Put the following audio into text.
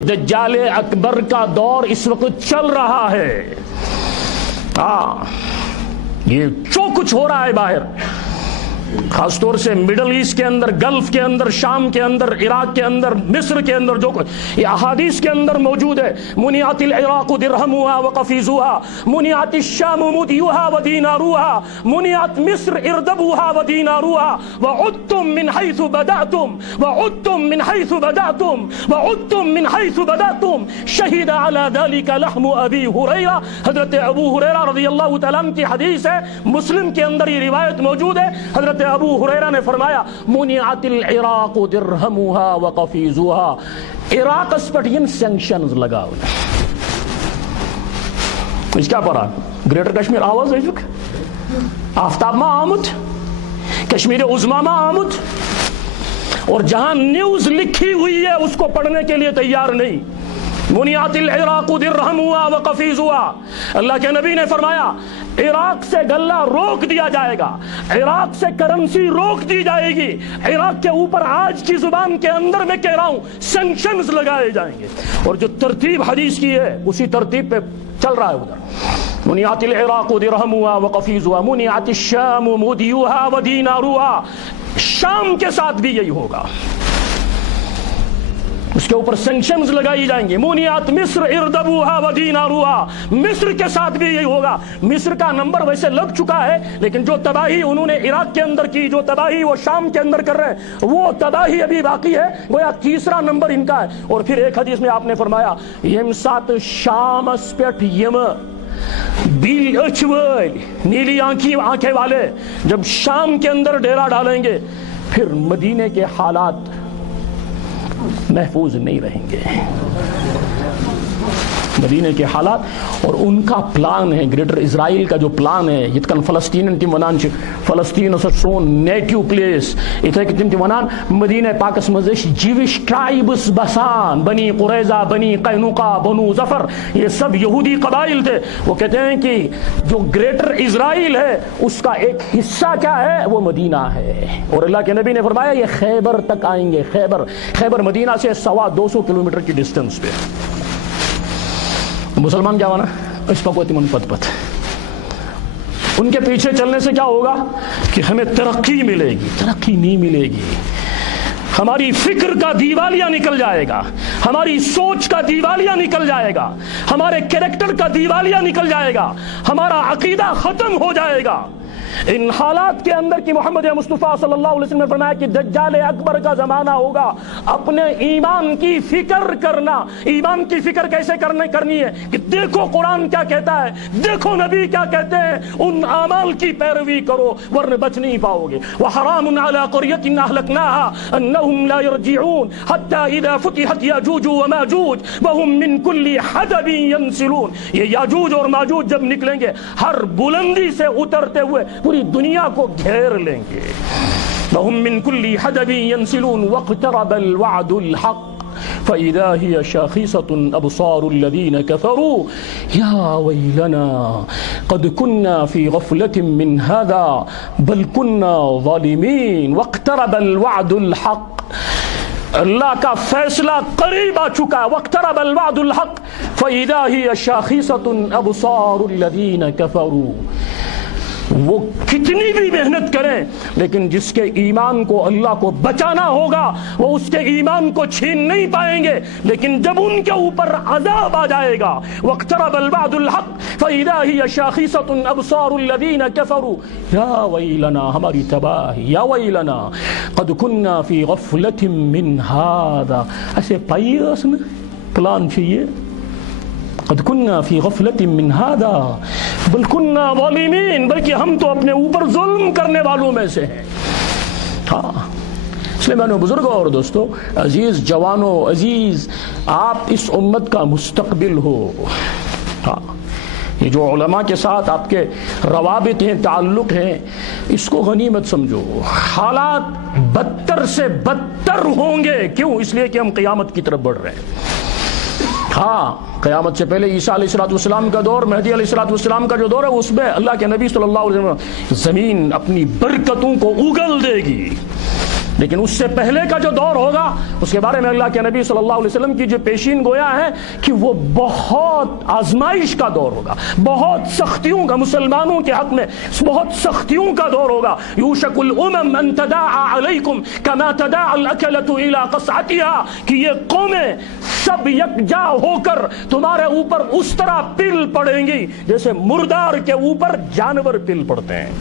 دجال اکبر کا دور اس وقت چل رہا ہے۔ یہ جو کچھ ہو رہا ہے باہر، خاص طور سے مڈل ایسٹ کے اندر، گلف کے اندر، شام کے اندر، عراق کے اندر، مصر کے اندر، جو کچھ یہ احادیث کے اندر موجود ہے، منعت العراق درہمها وقفیزها، منعت الشام مدیوها ودیناروها، منعت مصر اردبوها ودیناروها، وعدتم من حیث بدأتم، وعدتم من حیث بدأتم، وعدتم من حیث بدأتم، شہد علی ذلك لحم ابی ہریرہ۔ حضرت ابو ہریرہ رضی اللہ تعالیٰ عنہ کی حدیث ہے، مسلم کے اندر یہ روایت موجود ہے۔ حضرت ابو ہریرہ نے فرمایا منعت العراق درہمها وقفیزها، عراق اس پر ین سینکشنز لگاو اس کیا پڑا؟ گریٹر کشمیر آواز ہے چک آفتاب ما آمد، کشمیر عظما ما آمد، اور جہاں نیوز لکھی ہوئی ہے اس کو پڑھنے کے لیے تیار نہیں۔ منعت العراق درہمها وقفیزها، اللہ کے نبی نے فرمایا عراق سے غلہ روک دیا جائے گا، عراق سے کرنسی روک دی جائے گی، عراق کے اوپر آج کی زبان کے اندر میں کہہ رہا ہوں سینکشنز لگائے جائیں گے، اور جو ترتیب حدیث کی ہے اسی ترتیب پہ چل رہا ہے ادھر۔ منعت العراق درہمها وقفیزها، منعت الشام مدیوها ودیناروها، شام کے ساتھ بھی یہی ہوگا، اس کے اوپر سینکشنز لگائی جائیں گے۔ منعت مصر اردبوها ودیناروها، مصر کے ساتھ بھی یہی ہوگا۔ مصر کا نمبر ویسے لگ چکا ہے، لیکن جو تباہی انہوں نے عراق کے اندر کی، جو تباہی وہ شام کے اندر کر رہے ہیں، وہ تباہی ابھی باقی ہے، گویا تیسرا نمبر ان کا ہے۔ اور پھر ایک حدیث میں آپ نے فرمایا یم سات شامس پیٹھ یم بیل اچھ وال، نیلی آنکھیں والے جب شام کے اندر ڈیرا ڈالیں گے، پھر مدینے کے حالات محفوظ نہیں رہیں گے، مدینے کے حالات۔ اور ان کا پلان ہے، گریٹر اسرائیل کا جو پلان ہے، یت کن فلسطین تم ونان فلسطین سون نیٹو پلیس، اتھے کہ تم ونان مدینہ پاکس مز جیوش ٹرائبس بسان، بنی قریظہ، بنی قینوقا، بنو ظفر، یہ سب یہودی قبائل تھے۔ وہ کہتے ہیں کہ جو گریٹر اسرائیل ہے اس کا ایک حصہ کیا ہے؟ وہ مدینہ ہے۔ اور اللہ کے نبی نے فرمایا یہ خیبر تک آئیں گے، خیبر مدینہ سے 250 کلومیٹر کی ڈسٹنس پہ۔ مسلمان کیا وانا اس پاکوتی من پت پت، ان کے پیچھے چلنے سے کیا ہوگا کہ ہمیں ترقی ملے گی؟ ترقی نہیں ملے گی، ہماری فکر کا دیوالیہ نکل جائے گا، ہماری سوچ کا دیوالیہ نکل جائے گا، ہمارے کریکٹر کا دیوالیہ نکل جائے گا، ہمارا عقیدہ ختم ہو جائے گا۔ ان حالات کے اندر کی محمد مصطفیٰ صلی اللہ علیہ وسلم نے فرمایا کہ دجال اکبر کا زمانہ ہوگا، اپنے ایمان کی فکر کرنا۔ ایمان کی فکر کیسے کرنی ہے کہ دیکھو قرآن کیا کہتا ہے، دیکھو نبی کیا کہتے ہیں، ان اعمال کی پیروی کرو ورنہ بچ نہیں پاؤ گے۔ وحرام علی قریۃ اہلکناها انہم لا یرجعون حتی اذا فتحت یاجوج وماجوج وهم من کل حدب ینسلون۔ یہ یاجوج اور ماجوج جب نکلیں گے ہر بلندی سے اترتے ہوئے پوری دنیا کو گھیر لیں گے۔ وَهُم مِّن كُلِّ حَدَبٍ يَنْسِلُونَ وَاقْتَرَبَ الْوَعْدُ الْحَقُّ فَإِذَا هِيَ شَاخِصَةٌ أَبْصَارُ الَّذِينَ كَفَرُوا يَا وَيْلَنَا قَدْ كُنَّا فِي غَفْلَةٍ مِّنْ هَذَا بَلْ كُنَّا ظَالِمِينَ وَاقْتَرَبَ الْوَعْدُ الْحَقُّ، اللہ کا فیصلہ قریب آ چکا ہے۔ وَاقْتَرَبَ الْوَعْدُ الْحَقُّ فَإِذَا هِيَ شَاخِصَةٌ أَبْصَارُ الَّذِينَ كَفَرُوا۔ وہ کتنی بھی محنت کریں لیکن جس کے ایمان کو اللہ کو بچانا ہوگا وہ اس کے ایمان کو چھین نہیں پائیں گے، لیکن جب ان کے اوپر عذاب آ جائے گا وَاقْتَرَبَ الْوَعْدُ الْحَقُّ فَإِذَا هِيَ شَاخِصَةٌ أَبْصَارُ الَّذِينَ كَفَرُوا يَا وَيْلَنَا، ہماری تباہی، یا ویلنا قَدْ كُنَّا فِي غَفْلَةٍ مِّنْ هَذَا، ایسے پائی اس میں پلان چاہیے۔ قد كنا في غفلة من هذا بل كنا ظالمين، بلکہ ہم تو اپنے اوپر ظلم کرنے والوں میں سے ہیں۔ ہاں، اس لیے میں نے بزرگوں اور دوستوں، عزیز جوانوں، عزیز آپ اس امت کا مستقبل ہو۔ ہاں، یہ جو علماء کے ساتھ آپ کے روابط ہیں، تعلق ہیں، اس کو غنیمت سمجھو۔ حالات بدتر سے بدتر ہوں گے، کیوں؟ اس لیے کہ ہم قیامت کی طرف بڑھ رہے ہیں۔ ہاں، قیامت سے پہلے عیسیٰ علیہ الصلوۃ والسلام کا دور، مہدی علیہ الصلوۃ والسلام کا جو دور ہے، اس میں اللہ کے نبی صلی اللہ علیہ وسلم زمین اپنی برکتوں کو اگل دے گی۔ لیکن اس سے پہلے کا جو دور ہوگا اس کے بارے میں اللہ کے نبی صلی اللہ علیہ وسلم کی جو پیشین گویا ہے کہ وہ بہت آزمائش کا دور ہوگا، بہت سختیوں کا، مسلمانوں کے حق میں بہت سختیوں کا دور ہوگا. یوشک الامم ان تداعى علیکم کما تداعى الاکلۃ الی قصعتها، کہ یہ قومیں سب یکجا ہو کر تمہارے اوپر اس طرح پل پڑیں گی جیسے مردار کے اوپر جانور پل پڑتے ہیں.